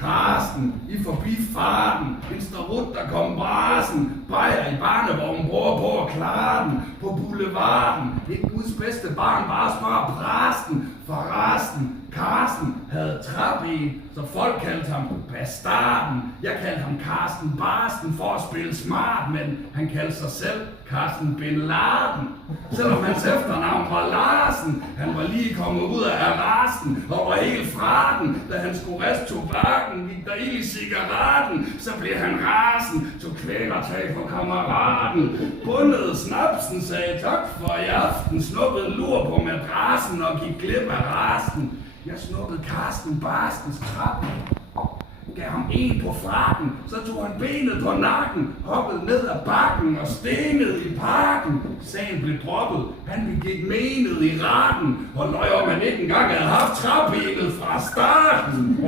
Karsten, i forbi farten, en starut, der kom brasen, bajer i barnevognen, bruger på at klare den, på boulevarden, et Guds bedste barn, bare spørg præsten, for resten, Karsten havde træben, så folk kaldte ham bastarden. Jeg kaldte ham Karsten Barsten for at spille smart, men han kaldte sig selv Karsten Bin Laden. Selvom hans efternavn var Larsen, han var lige kommet ud af rasten og var helt fra den. Da han skulle riste tobakken, gik der ild i cigaretten, så blev han rasen, tog kvælertag for kammeraten. Bundede snapsen, sagde tak for i aften, snuppede en lur på madrassen og gik glip af resten. Jeg snuppede Karsten Barstens trappe, gav ham en på frakken, så tog han benet på nakken, hoppede ned ad bakken og stenede i parken. Sagen blev droppet, han gik menet i retten, og løj om han ikke engang havde haft træbenet fra starten.